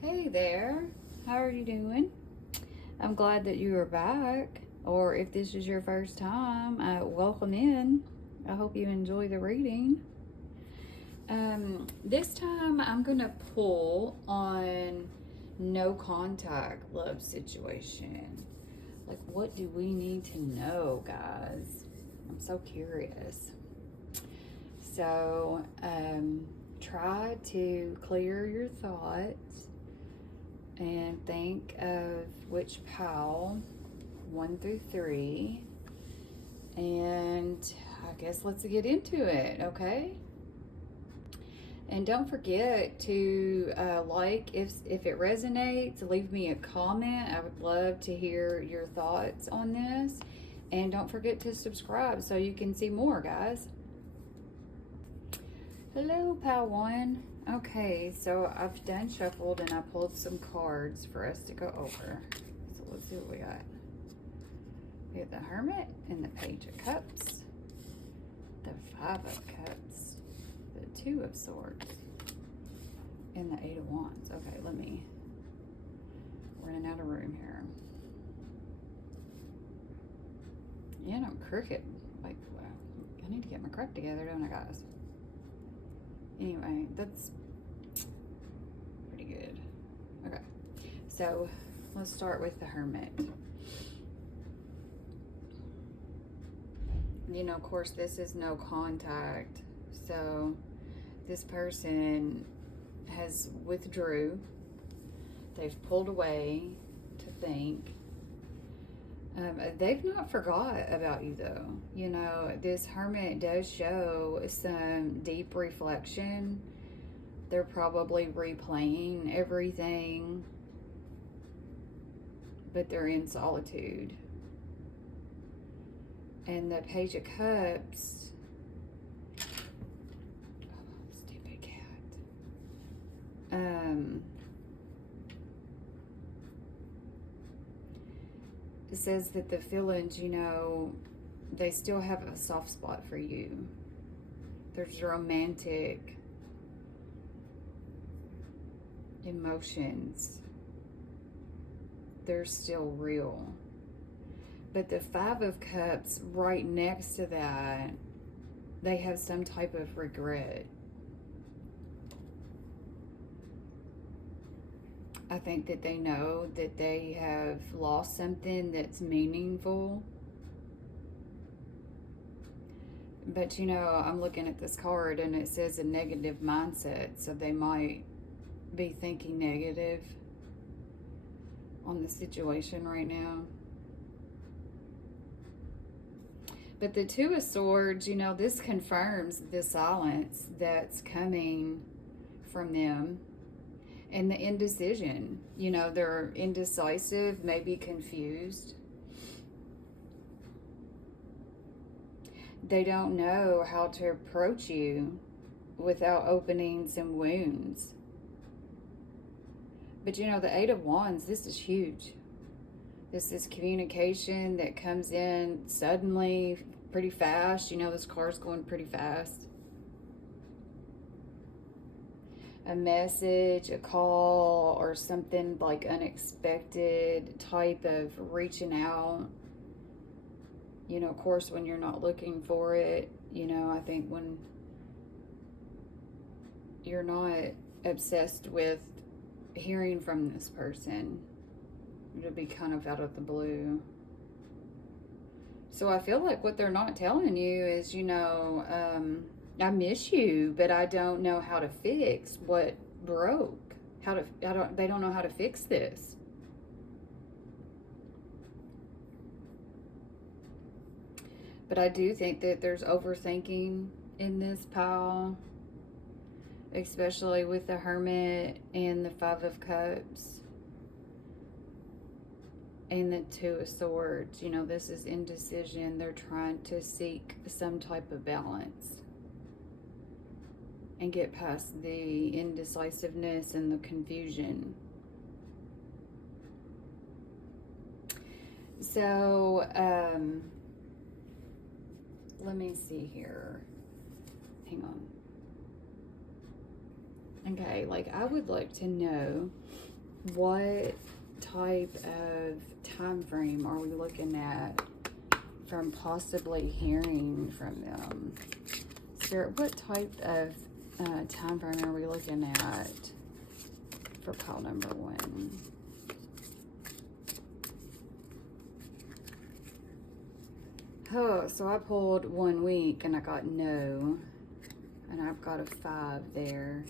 Hey there, how are you doing? I'm glad that you are back, or if this is your first time, welcome in. I hope you enjoy the reading. This time I'm gonna pull on no contact love situation. Like, what do we need to know, guys? I'm so curious. So, try to clear your thoughts and think of which pile, 1 through 3, and I guess let's get into it, okay? And don't forget to like if it resonates, leave me a comment. I would love to hear your thoughts on this. And don't forget to subscribe so you can see more, guys. Hello, pal one. Okay, so I've done shuffled and I pulled some cards for us to go over. So let's see what we got. We have the Hermit and the Page of Cups, the Five of Cups, the Two of Swords, and the Eight of Wands. Okay, running out of room here. And I'm crooked. Like, wow. I need to get my crap together, don't I, guys? Anyway, that's pretty good. Okay, so let's start with the Hermit. You know, of course, this is no contact. So this person has withdrew. They've pulled away to think. They've not forgot about you, though. You know, this Hermit does show some deep reflection. They're probably replaying everything, but they're in solitude. And the Page of Cups, stupid cat. It says that the feelings, you know, they still have a soft spot for you. There's romantic emotions. They're still real. But the Five of Cups, right next to that, they have some type of regret. I think that they know that they have lost something that's meaningful. But, you know, I'm looking at this card and it says a negative mindset. So they might be thinking negative on the situation right now. But the Two of Swords, you know, this confirms the silence that's coming from them. And the indecision, you know, they're indecisive, maybe confused. They don't know how to approach you without opening some wounds. But you know, the Eight of Wands, this is huge. This is communication that comes in suddenly, pretty fast. You know, this car's going pretty fast. A message, a call, or something like unexpected type of reaching out. You know, of course, when you're not looking for it, you know, I think when you're not obsessed with hearing from this person, it'll be kind of out of the blue. So I feel like what they're not telling you is, you know, I miss you, but I don't know how to fix what broke. They don't know how to fix this. But I do think that there's overthinking in this pile, especially with the Hermit and the Five of Cups and the Two of Swords. You know, this is indecision. They're trying to seek some type of balance and get past the indecisiveness and the confusion. So, let me see here. Hang on. Okay, like I would like to know what type of time frame are we looking at from possibly hearing from them? Spirit, what type of time frame are we looking at for pile number 1? Oh, so I pulled 1 week and I got no, and I've got a 5 there.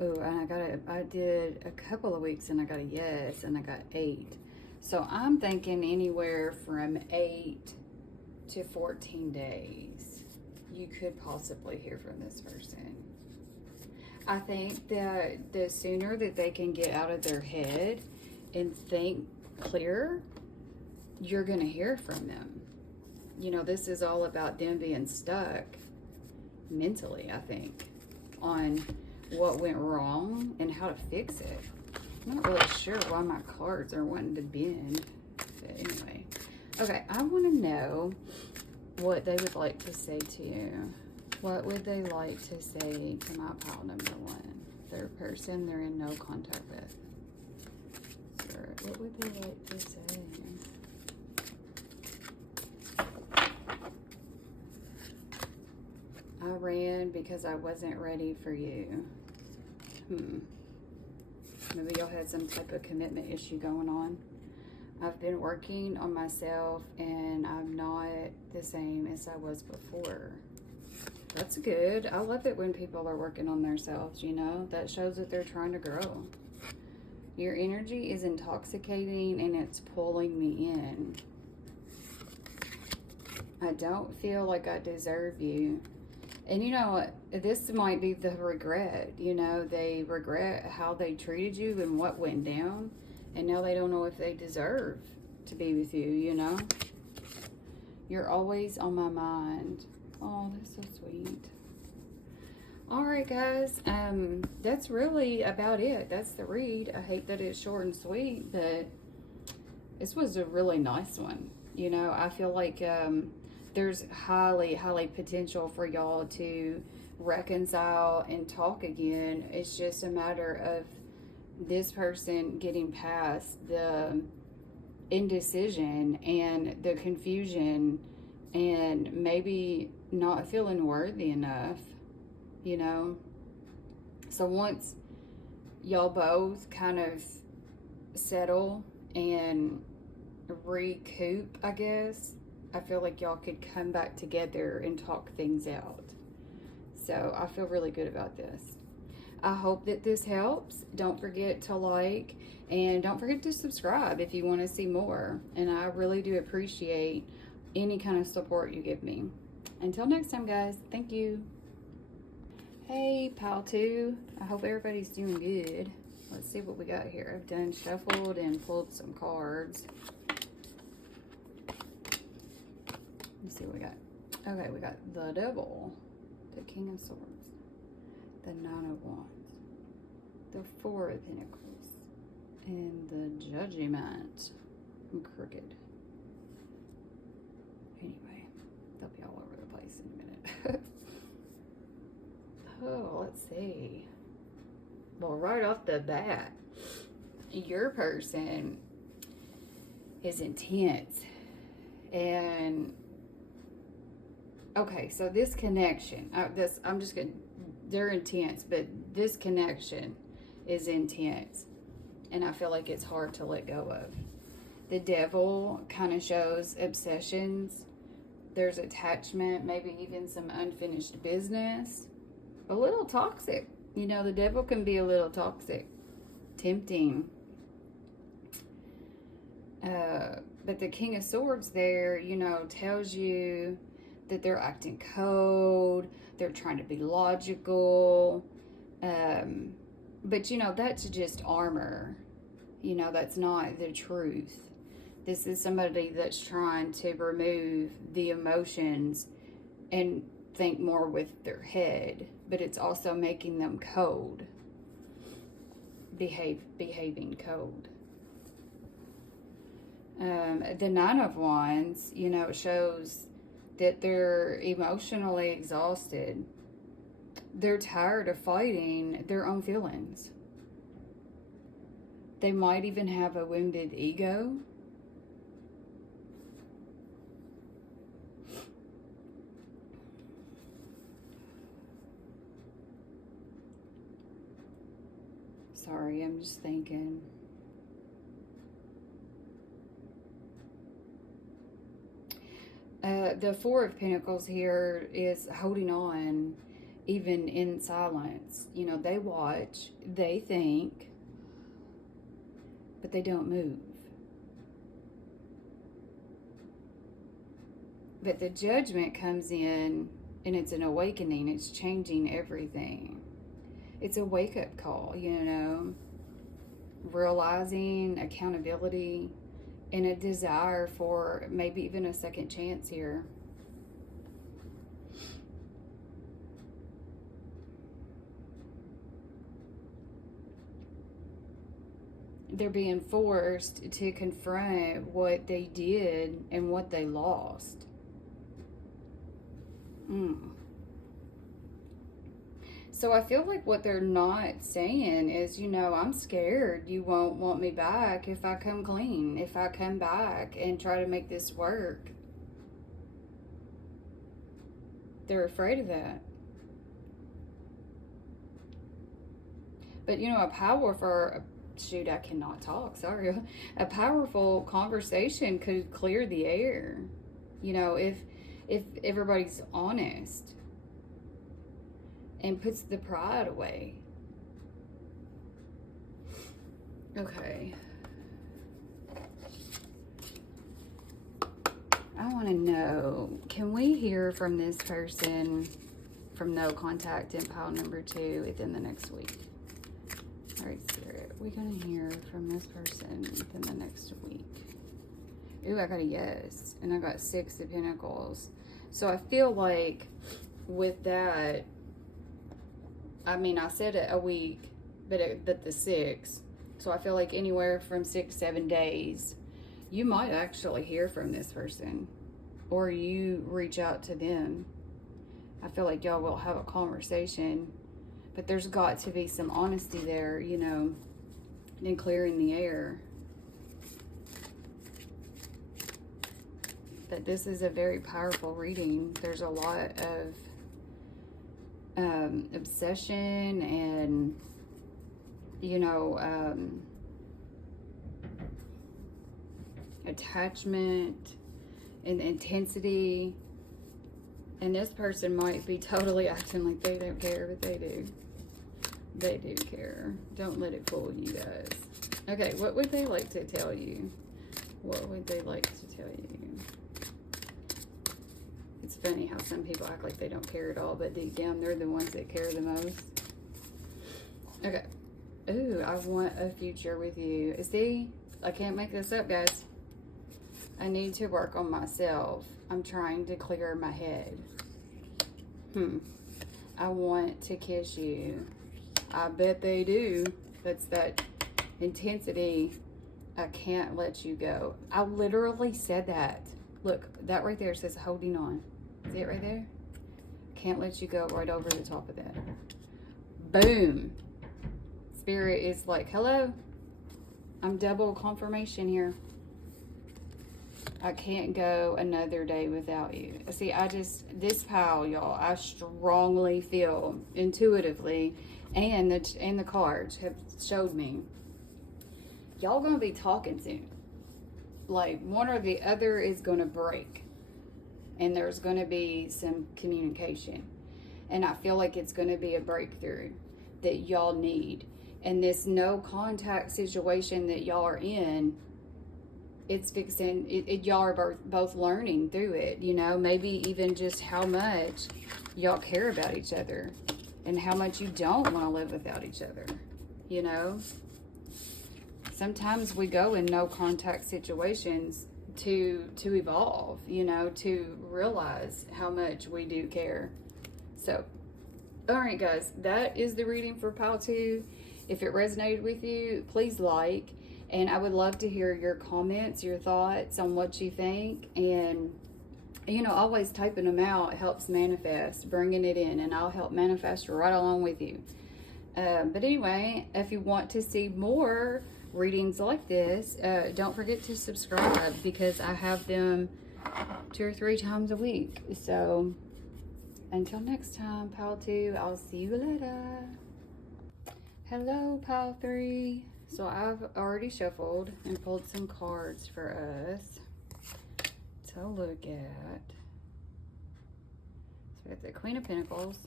Oh, and I did a couple of weeks and I got a yes, and I got 8. So I'm thinking anywhere from 8 to 14 days you could possibly hear from this person. I think that the sooner that they can get out of their head and think clear, you're going to hear from them. You know, this is all about them being stuck mentally, I think, on what went wrong and how to fix it. I'm not really sure why my cards are wanting to bend. But anyway. Okay, I want to know what they would like to say to you. What would they like to say to my pile number 1? Their person they're in no contact with. Sir, what would they like to say? I ran because I wasn't ready for you. Maybe y'all had some type of commitment issue going on. I've been working on myself and I'm not the same as I was before. That's good. I love it when people are working on themselves, you know. That shows that they're trying to grow. Your energy is intoxicating and it's pulling me in. I don't feel like I deserve you. And you know what? This might be the regret. You know, they regret how they treated you and what went down. And now they don't know if they deserve to be with you, you know? You're always on my mind. Oh, that's so sweet. All right, guys. That's really about it. That's the read. I hate that it's short and sweet, but this was a really nice one. You know, I feel like there's highly potential for y'all to reconcile and talk again. It's just a matter of this person getting past the indecision and the confusion and maybe not feeling worthy enough, you know. So once y'all both kind of settle and recoup, I guess, I feel like y'all could come back together and talk things out. So I feel really good about this. I hope that this helps. Don't forget to like and don't forget to subscribe if you want to see more. And I really do appreciate any kind of support you give me. Until next time, guys. Thank you. Hey, pile 2. I hope everybody's doing good. Let's see what we got here. I've done shuffled and pulled some cards. Let's see what we got. Okay, we got the Devil, the King of Swords, the 9 of Wands, the 4 of Pentacles, and the Judgment. I'm crooked. Anyway, they'll be all over the place in a minute. Oh, let's see. Well, right off the bat, your person is intense. And okay, so this connection, they're intense, but this connection is intense. And I feel like it's hard to let go of. The Devil kind of shows obsessions. There's attachment, maybe even some unfinished business. A little toxic. You know, the Devil can be a little toxic, tempting. But the King of Swords there, you know, tells you that they're acting cold, they're trying to be logical, but you know, that's just armor. You know, that's not the truth. This is somebody that's trying to remove the emotions and think more with their head, but it's also making them cold, behaving cold. The 9 of Wands, you know, shows that they're emotionally exhausted. they're tired of fighting their own feelings. They might even have a wounded ego. Sorry, I'm just thinking. The Four of Pentacles here is holding on even in silence. You know, they watch, they think, but they don't move. But the Judgment comes in, and it's an awakening. It's changing everything. It's a wake-up call, you know, realizing accountability and a desire for maybe even a second chance here. They're being forced to confront what they did and what they lost. So I feel like what they're not saying is, you know, I'm scared you won't want me back if I come clean, if I come back and try to make this work. They're afraid of that. But, you know, a powerful conversation could clear the air. You know, if everybody's honest and puts the pride away. Okay. I want to know, can we hear from this person from no contact in pile number 2 within the next week? All right, Spirit, we're going to hear from this person within the next week. Ooh, I got a yes, and I got 6 of Pentacles. So I feel like with that, I mean, I said it a week, but the 6. So I feel like anywhere from 6-7 days, you might actually hear from this person, or you reach out to them. I feel like y'all will have a conversation, but there's got to be some honesty there, you know, and clearing the air. That this is a very powerful reading. There's a lot of obsession and, you know, attachment and intensity. And this person might be totally acting like they don't care, but they do. They do care. Don't let it fool you guys. Okay, what would they like to tell you? What would they like to tell you? It's funny how some people act like they don't care at all, but deep down they're the ones that care the most. Okay. Ooh, I want a future with you. See, I can't make this up, guys. I need to work on myself. I'm trying to clear my head. I want to kiss you. I bet they do. That's that intensity. I can't let you go. I literally said that. Look, that right there says holding on. See it right there? Can't let you go, right over the top of that. Boom. Spirit is like, hello. I'm double confirmation here. I can't go another day without you. See, this pile, y'all, I strongly feel intuitively, and the cards have showed me, y'all gonna be talking soon. Like, one or the other is gonna break, and there's gonna be some communication, and I feel like it's gonna be a breakthrough that y'all need. And this no contact situation that y'all are in, it's fixing it. Y'all are both learning through it, you know, maybe even just how much y'all care about each other and how much you don't want to live without each other, you know. Sometimes we go in no contact situations to evolve, you know, to realize how much we do care. So, all right, guys, that is the reading for pile 2. If it resonated with you, please like. And I would love to hear your comments, your thoughts on what you think. And You know, always typing them out helps manifest, bringing it in, and I'll help manifest right along with you. But anyway, if you want to see more readings like this, don't forget to subscribe, because I have them 2 or 3 times a week. So until next time, Pile 2, I'll see you later. Hello, Pile 3. So I've already shuffled and pulled some cards for us to look at. So we got the Queen of Pentacles,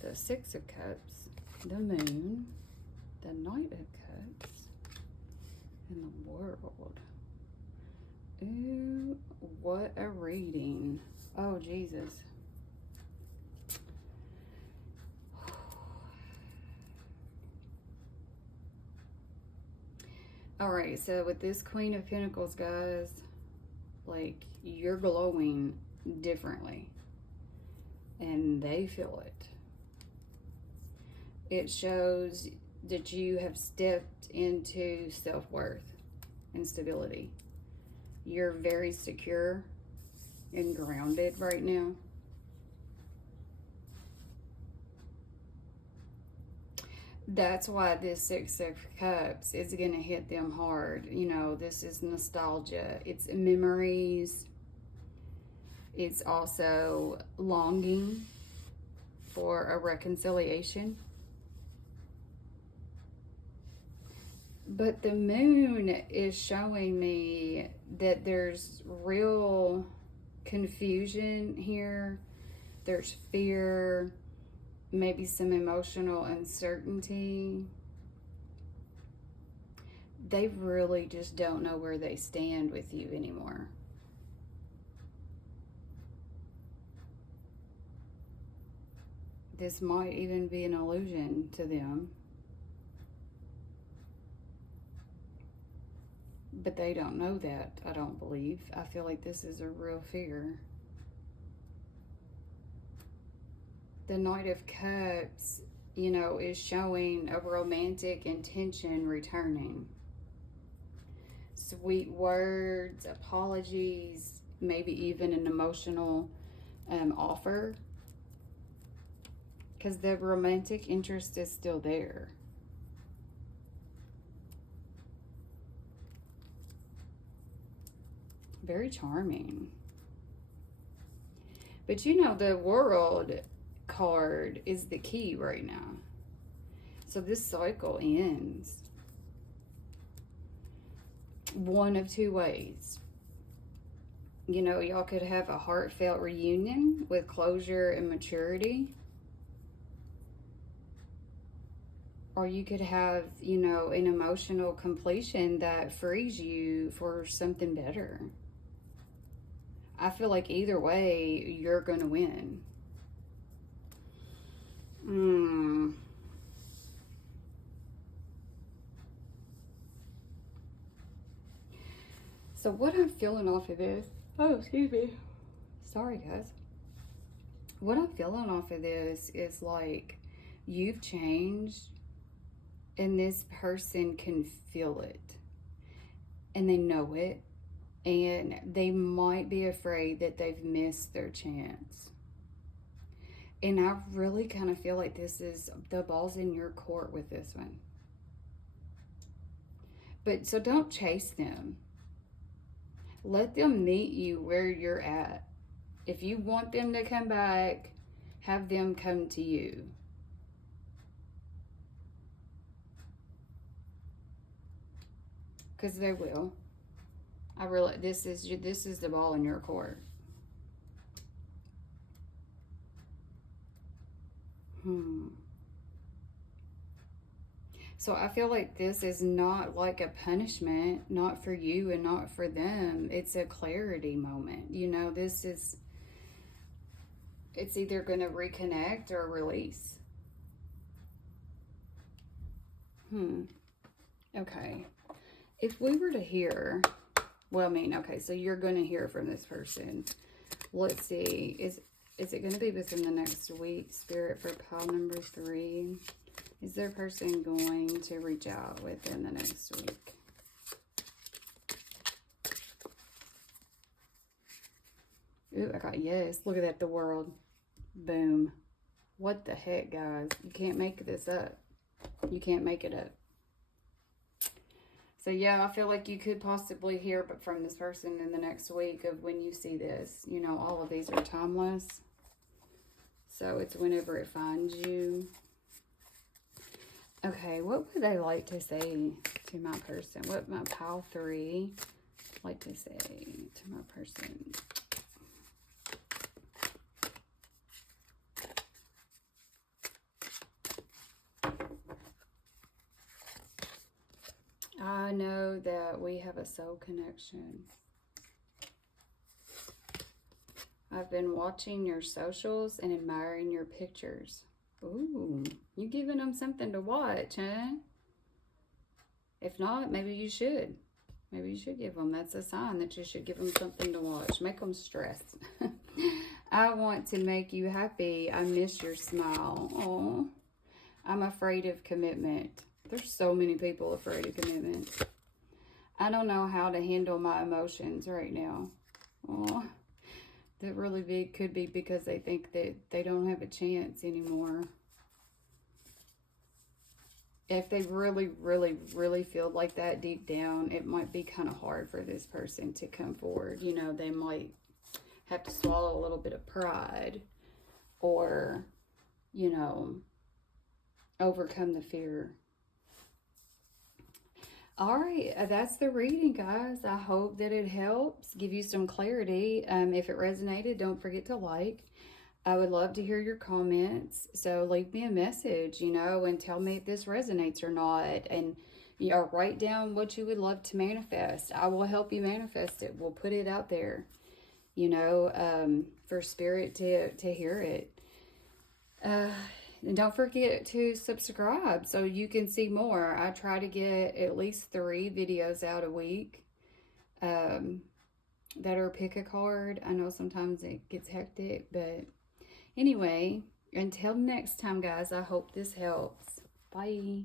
the Six of Cups, the Moon, the Knight of Cups, and the World. Ooh, what a reading. Oh, Jesus. All right, so with this Queen of Pentacles, guys, like, you're glowing differently, and they feel it. It shows that you have stepped into self-worth and stability. You're very secure and grounded right now. That's why this Six of Cups is going to hit them hard. You know, this is nostalgia. It's memories. It's also longing for a reconciliation. But the Moon is showing me that there's real confusion here. There's fear, maybe some emotional uncertainty. They really just don't know where they stand with you anymore. This might even be an illusion to them. But they don't know that, I don't believe. I feel like this is a real fear. The Knight of Cups, you know, is showing a romantic intention returning. Sweet words, apologies, maybe even an emotional offer. Because the romantic interest is still there. Very charming. But you know, the World card is the key right now. So this cycle ends one of 2 ways. You know, y'all could have a heartfelt reunion with closure and maturity. Or you could have, you know, an emotional completion that frees you for something better. I feel like either way, you're going to win. So what I'm feeling off of this, oh, excuse me. Sorry, guys. What I'm feeling off of this is like you've changed and this person can feel it and they know it. And they might be afraid that they've missed their chance. And I really kind of feel like this is, the ball's in your court with this one. But so don't chase them. Let them meet you where you're at. If you want them to come back, have them come to you. Because they will. I really, this is the ball in your court. So I feel like this is not like a punishment, not for you and not for them. It's a clarity moment. You know, this is, it's either going to reconnect or release. Okay. If we were to hear, well, I mean, okay, so you're going to hear from this person. Let's see. Is it going to be within the next week, Spirit, for pile number 3? Is their person going to reach out within the next week? Ooh, I got yes. Look at that, the world. Boom. What the heck, guys? You can't make this up. You can't make it up. So yeah, I feel like you could possibly hear from this person in the next week of when you see this. You know, all of these are timeless. So it's whenever it finds you. Okay, what would they like to say to my person? What my pile 3 like to say to my person? I know that we have a soul connection. I've been watching your socials and admiring your pictures. Ooh, you giving them something to watch, huh? If not, maybe you should. Maybe you should give them. That's a sign that you should give them something to watch. Make them stress. I want to make you happy. I miss your smile. Oh, I'm afraid of commitment. There's so many people afraid of commitment. I don't know how to handle my emotions right now. Oh, that really big could be because they think that they don't have a chance anymore. If they really, really, really feel like that deep down, it might be kind of hard for this person to come forward. You know, they might have to swallow a little bit of pride or, you know, overcome the fear. All right, that's the reading, guys. I hope that it helps, give you some clarity. If it resonated, don't forget to like. I would love to hear your comments. So leave me a message, you know, and tell me if this resonates or not. And, you know, write down what you would love to manifest. I will help you manifest it. We'll put it out there, you know, for spirit to hear it. And don't forget to subscribe so you can see more. I try to get at least 3 videos out a week that are pick a card. I know sometimes it gets hectic, but anyway, until next time, guys, I hope this helps. Bye.